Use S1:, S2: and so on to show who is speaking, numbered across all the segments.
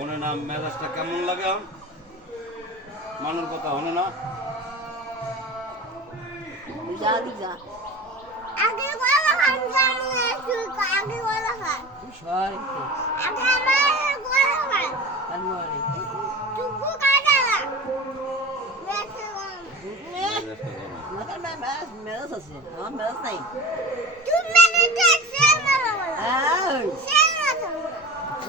S1: ओना नाम मेलेसटा केमोन लागे ऑन मानुर কথা হনেনা
S2: মিয়া দিগা
S3: আকি গলো খান মানে কি আকি গলো খান
S2: কি শরীর কে
S3: খান মানে গলো মানে মানে কি চুপু काय dala মেছম মেছম
S2: মত না মেছ মেছ সাই না মেছ সাই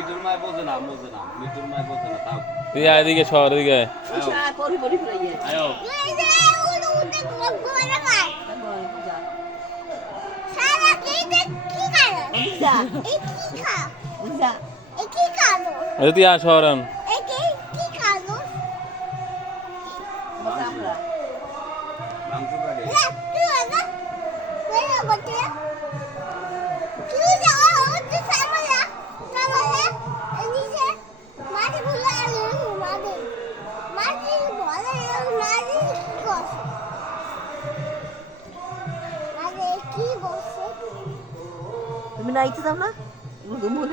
S1: মিটুর মা বোঝে না বোঝে না মিটুর মা বোঝে না তাও
S4: এদিকে শহর এদিকে
S2: আয়ো পরি পরি ফিরাইয়ে
S1: আয়ো
S3: মাংস
S2: ምን አይተሰማ ሙሉ